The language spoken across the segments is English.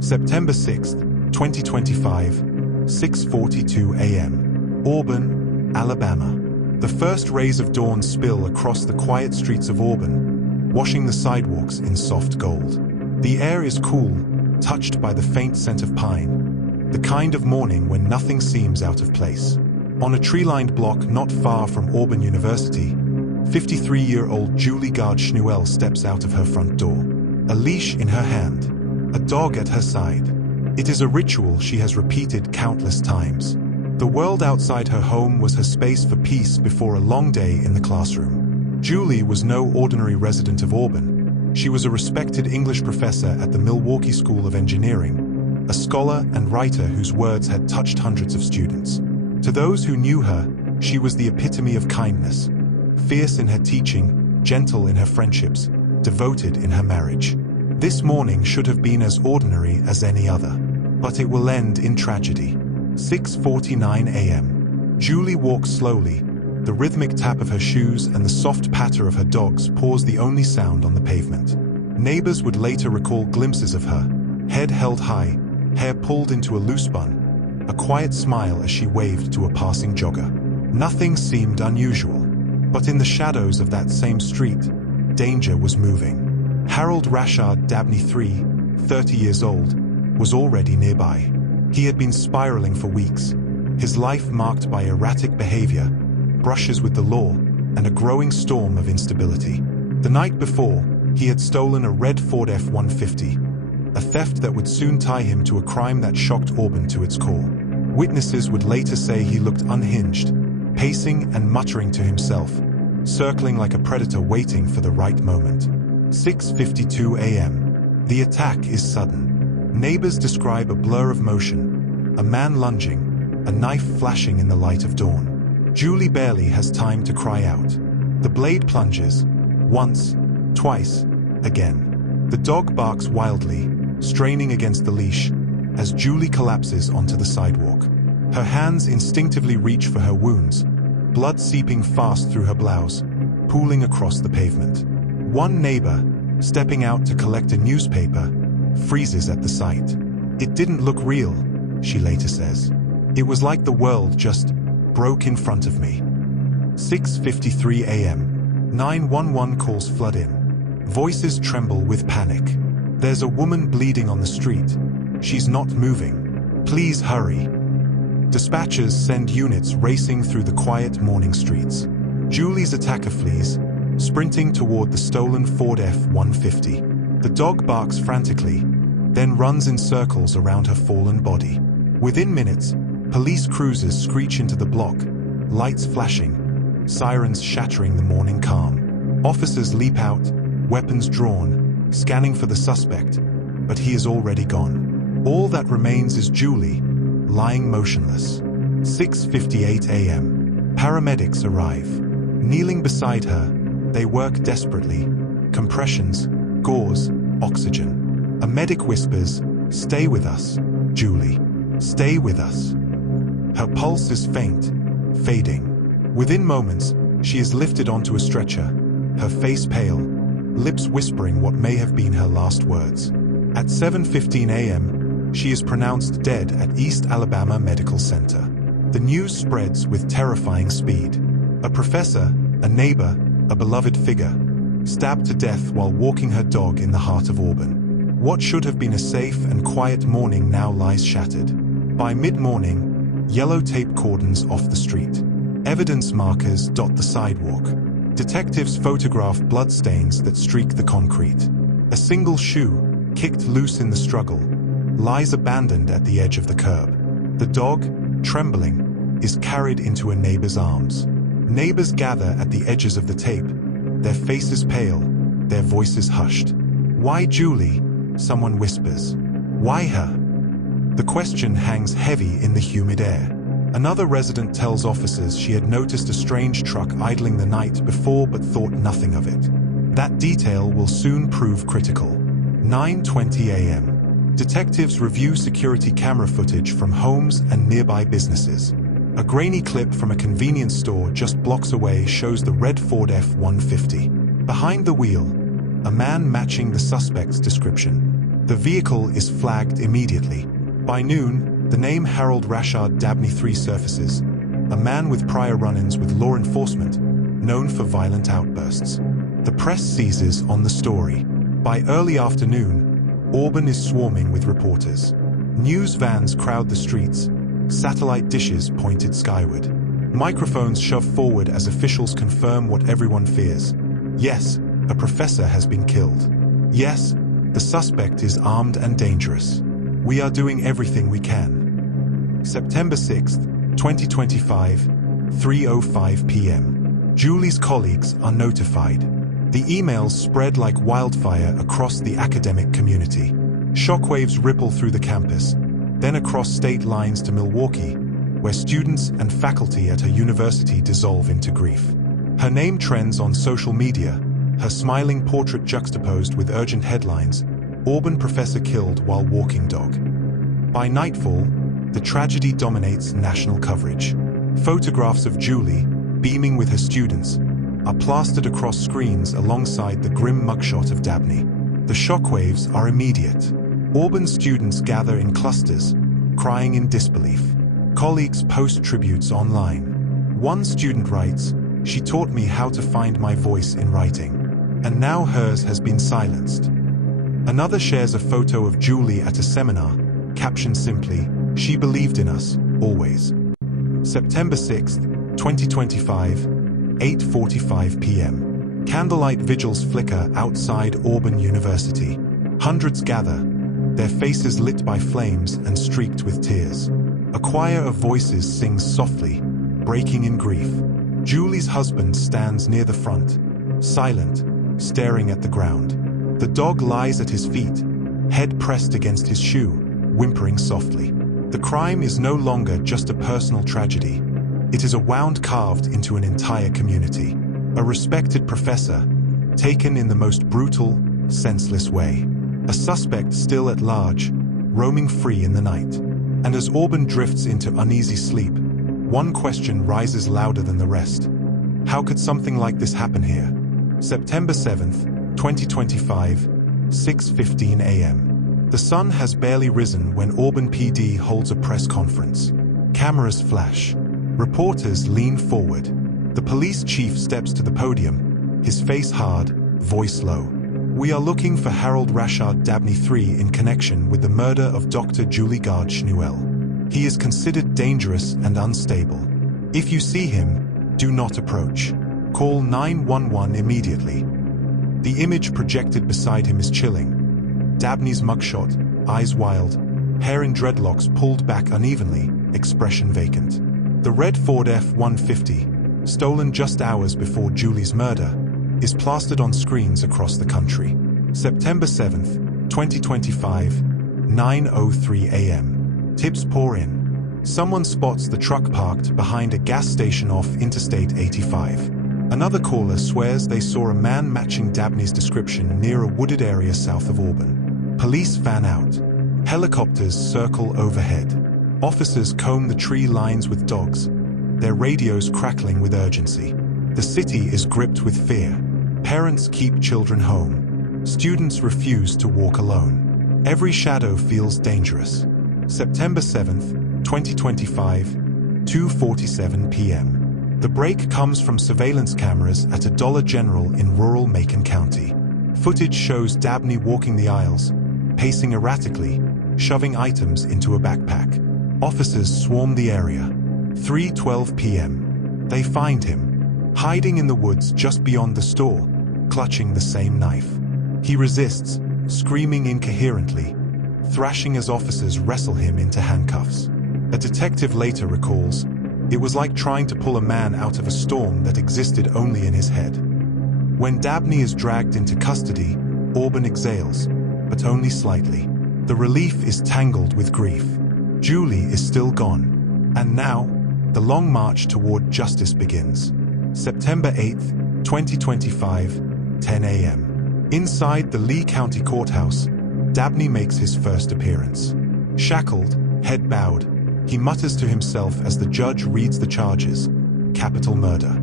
September 6, 2025, 6:42 a.m. Auburn, Alabama. The first rays of dawn spill across the quiet streets of Auburn, washing the sidewalks in soft gold. The air is cool, touched by the faint scent of pine, the kind of morning when nothing seems out of place. On a tree-lined block not far from Auburn University, 53-year-old Gard Schnuelle steps out of her front door, a leash in her hand, a dog at her side. It is a ritual she has repeated countless times. The world outside her home was her space for peace before a long day in the classroom. Julie was no ordinary resident of Auburn. She was a respected English professor at the Milwaukee School of Engineering, a scholar and writer whose words had touched hundreds of students. To those who knew her, she was the epitome of kindness, fierce in her teaching, gentle in her friendships, devoted in her marriage. This morning should have been as ordinary as any other, but it will end in tragedy. 6:49 a.m. Julie walks slowly. The rhythmic tap of her shoes and the soft patter of her dog's paws the only sound on the pavement. Neighbors would later recall glimpses of her, head held high, hair pulled into a loose bun, a quiet smile as she waved to a passing jogger. Nothing seemed unusual, but in the shadows of that same street, danger was moving. Harold Rashard Dabney III, 30 years old, was already nearby. He had been spiraling for weeks, his life marked by erratic behavior, brushes with the law, and a growing storm of instability. The night before, he had stolen a red Ford F-150, a theft that would soon tie him to a crime that shocked Auburn to its core. Witnesses would later say he looked unhinged, pacing and muttering to himself, circling like a predator waiting for the right moment. 6:52 a.m. The attack is sudden. Neighbors describe a blur of motion, a man lunging, a knife flashing in the light of dawn. Julie barely has time to cry out. The blade plunges, once, twice, again. The dog barks wildly, straining against the leash, as Julie collapses onto the sidewalk. Her hands instinctively reach for her wounds, blood seeping fast through her blouse, pooling across the pavement. One neighbor, stepping out to collect a newspaper, freezes at the sight. "It didn't look real," she later says. "It was like the world just broke in front of me." 6:53 a.m. 911 calls flood in. Voices tremble with panic. "There's a woman bleeding on the street. She's not moving. Please hurry." Dispatchers send units racing through the quiet morning streets. Julie's attacker flees, sprinting toward the stolen Ford F-150. The dog barks frantically, then runs in circles around her fallen body. Within minutes, police cruisers screech into the block, lights flashing, sirens shattering the morning calm. Officers leap out, weapons drawn, scanning for the suspect, but he is already gone. All that remains is Julie, lying motionless. 6:58 a.m. Paramedics arrive. Kneeling beside her, they work desperately. Compressions, gauze, oxygen. A medic whispers, "Stay with us, Julie. Stay with us." Her pulse is faint, fading. Within moments, she is lifted onto a stretcher, her face pale, lips whispering what may have been her last words. At 7:15 a.m., she is pronounced dead at East Alabama Medical Center. The news spreads with terrifying speed. A professor, a neighbor, a beloved figure, stabbed to death while walking her dog in the heart of Auburn. What should have been a safe and quiet morning now lies shattered. By mid-morning, yellow tape cordons off the street. Evidence markers dot the sidewalk. Detectives photograph bloodstains that streak the concrete. A single shoe, kicked loose in the struggle, lies abandoned at the edge of the curb. The dog, trembling, is carried into a neighbor's arms. Neighbors gather at the edges of the tape, their faces pale, their voices hushed. "Why Julie?" someone whispers. "Why her?" The question hangs heavy in the humid air. Another resident tells officers she had noticed a strange truck idling the night before but thought nothing of it. That detail will soon prove critical. 9:20 a.m. Detectives review security camera footage from homes and nearby businesses. A grainy clip from a convenience store just blocks away shows the red Ford F-150. Behind the wheel, a man matching the suspect's description. The vehicle is flagged immediately. By noon, the name Harold Rashad Dabney III surfaces, a man with prior run-ins with law enforcement, known for violent outbursts. The press seizes on the story. By early afternoon, Auburn is swarming with reporters. News vans crowd the streets, satellite dishes pointed skyward. Microphones shove forward as officials confirm what everyone fears. Yes, a professor has been killed. Yes, the suspect is armed and dangerous. We are doing everything we can. September 6, 2025, 3:05 p.m. Julie's colleagues are notified. The emails spread like wildfire across the academic community. Shockwaves ripple through the campus, then across state lines to Milwaukee, where students and faculty at her university dissolve into grief. Her name trends on social media, her smiling portrait juxtaposed with urgent headlines, "Auburn professor killed while walking dog." By nightfall, the tragedy dominates national coverage. Photographs of Julie, beaming with her students, are plastered across screens alongside the grim mugshot of Dabney. The shockwaves are immediate. Auburn students gather in clusters, crying in disbelief. Colleagues post tributes online. One student writes, "She taught me how to find my voice in writing, and now hers has been silenced." Another shares a photo of Julie at a seminar, captioned simply, "She believed in us, always." September 6, 2025, 8:45 p.m. Candlelight vigils flicker outside Auburn University. Hundreds gather, their faces lit by flames and streaked with tears. A choir of voices sings softly, breaking in grief. Julie's husband stands near the front, silent, staring at the ground. The dog lies at his feet, head pressed against his shoe, whimpering softly. The crime is no longer just a personal tragedy. It is a wound carved into an entire community. A respected professor, taken in the most brutal, senseless way. A suspect still at large, roaming free in the night. And as Auburn drifts into uneasy sleep, one question rises louder than the rest. How could something like this happen here? September 7th, 2025, 6:15 a.m. The sun has barely risen when Auburn PD holds a press conference. Cameras flash. Reporters lean forward. The police chief steps to the podium, his face hard, voice low. "We are looking for Harold Rashad Dabney III in connection with the murder of Dr. Julie Gard Schnuelle. He is considered dangerous and unstable. If you see him, do not approach. Call 911 immediately." The image projected beside him is chilling. Dabney's mugshot, eyes wild, hair in dreadlocks pulled back unevenly, expression vacant. The red Ford F-150, stolen just hours before Julie's murder, is plastered on screens across the country. September 7th, 2025, 9:03 a.m. Tips pour in. Someone spots the truck parked behind a gas station off Interstate 85. Another caller swears they saw a man matching Dabney's description near a wooded area south of Auburn. Police fan out. Helicopters circle overhead. Officers comb the tree lines with dogs, their radios crackling with urgency. The city is gripped with fear. Parents keep children home. Students refuse to walk alone. Every shadow feels dangerous. September 7th, 2025, 2:47 p.m. The break comes from surveillance cameras at a Dollar General in rural Macon County. Footage shows Dabney walking the aisles, pacing erratically, shoving items into a backpack. Officers swarm the area. 3:12 p.m. They find him, hiding in the woods just beyond the store, clutching the same knife. He resists, screaming incoherently, thrashing as officers wrestle him into handcuffs. A detective later recalls, "It was like trying to pull a man out of a storm that existed only in his head." When Dabney is dragged into custody, Auburn exhales, but only slightly. The relief is tangled with grief. Julie is still gone. And now, the long march toward justice begins. September 8th, 2025, 10 a.m. Inside the Lee County Courthouse, Dabney makes his first appearance. Shackled, head bowed, he mutters to himself as the judge reads the charges: capital murder,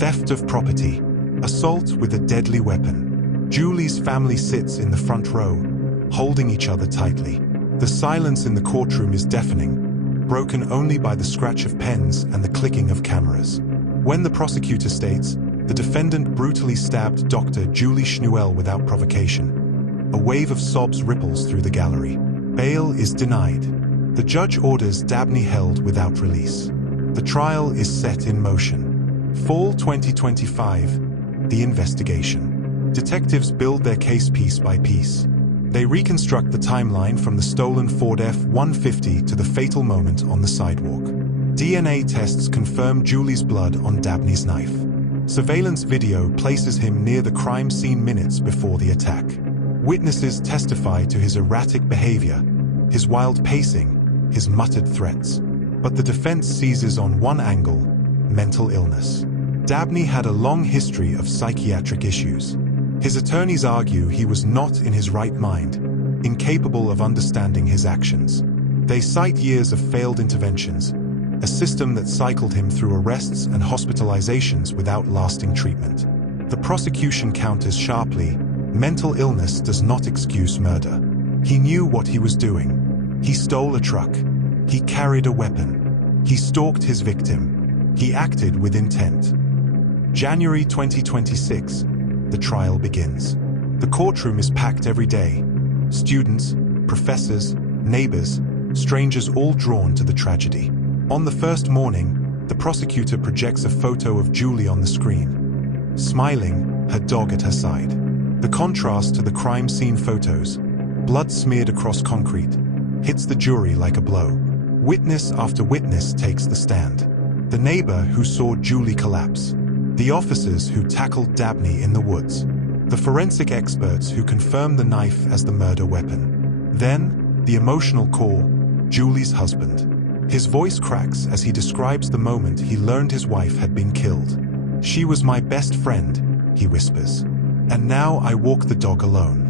theft of property, assault with a deadly weapon. Julie's family sits in the front row, holding each other tightly. The silence in the courtroom is deafening, broken only by the scratch of pens and the clicking of cameras. When the prosecutor states, the defendant brutally stabbed Dr. Julie Schnuelle without provocation, a wave of sobs ripples through the gallery. Bail is denied. The judge orders Dabney held without release. The trial is set in motion. Fall 2025, the investigation. Detectives build their case piece by piece. They reconstruct the timeline from the stolen Ford F-150 to the fatal moment on the sidewalk. DNA tests confirm Julie's blood on Dabney's knife. Surveillance video places him near the crime scene minutes before the attack. Witnesses testify to his erratic behavior, his wild pacing, his muttered threats. But the defense seizes on one angle: mental illness. Dabney had a long history of psychiatric issues. His attorneys argue he was not in his right mind, incapable of understanding his actions. They cite years of failed interventions, a system that cycled him through arrests and hospitalizations without lasting treatment. The prosecution counters sharply: mental illness does not excuse murder. He knew what he was doing. He stole a truck. He carried a weapon. He stalked his victim. He acted with intent. January 2026, the trial begins. The courtroom is packed every day. Students, professors, neighbors, strangers all drawn to the tragedy. On the first morning, the prosecutor projects a photo of Julie on the screen, smiling, her dog at her side. The contrast to the crime scene photos, blood smeared across concrete, hits the jury like a blow. Witness after witness takes the stand. The neighbor who saw Julie collapse, the officers who tackled Dabney in the woods, the forensic experts who confirmed the knife as the murder weapon. Then, the emotional core, Julie's husband. His voice cracks as he describes the moment he learned his wife had been killed. "She was my best friend," he whispers. "And now I walk the dog alone."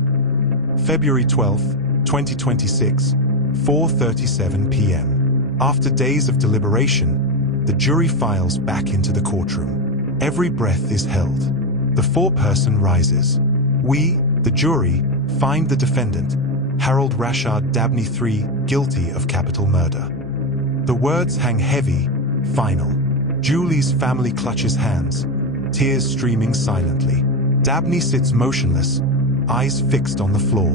February 12, 2026, 4:37 p.m. After days of deliberation, the jury files back into the courtroom. Every breath is held. The foreperson rises. We, the jury, find the defendant, Harold Rashard Dabney III, guilty of capital murder. The words hang heavy, final. Julie's family clutches hands, tears streaming silently. Dabney sits motionless, eyes fixed on the floor.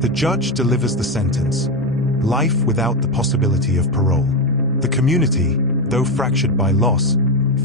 The judge delivers the sentence: life without the possibility of parole. The community, though fractured by loss,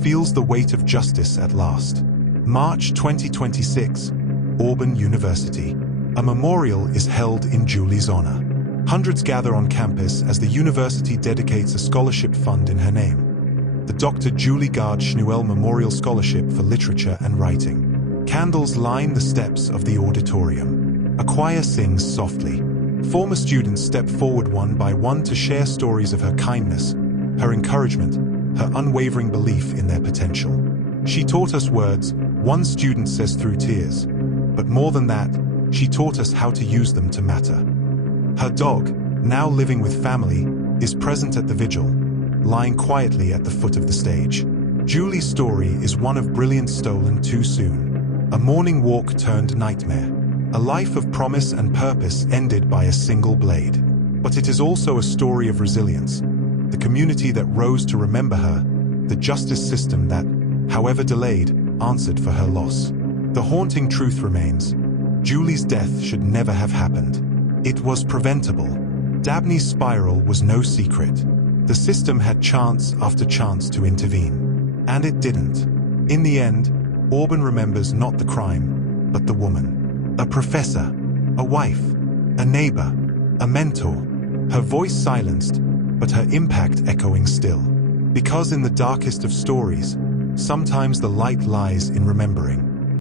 feels the weight of justice at last. March 2026, Auburn University. A memorial is held in Julie's honor. Hundreds gather on campus as the university dedicates a scholarship fund in her name, the Dr. Julie Gard Schnuelle Memorial Scholarship for Literature and Writing. Candles line the steps of the auditorium. A choir sings softly. Former students step forward one by one to share stories of her kindness, her encouragement, her unwavering belief in their potential. "She taught us words," one student says through tears. "But more than that, she taught us how to use them to matter." Her dog, now living with family, is present at the vigil, lying quietly at the foot of the stage. Julie's story is one of brilliance stolen too soon. A morning walk turned nightmare. A life of promise and purpose ended by a single blade. But it is also a story of resilience. The community that rose to remember her, the justice system that, however delayed, answered for her loss. The haunting truth remains: Julie's death should never have happened. It was preventable. Dabney's spiral was no secret. The system had chance after chance to intervene. And it didn't. In the end, Auburn remembers not the crime, but the woman. A professor, a wife, a neighbor, a mentor. Her voice silenced, but her impact echoing still. Because in the darkest of stories, sometimes the light lies in remembering.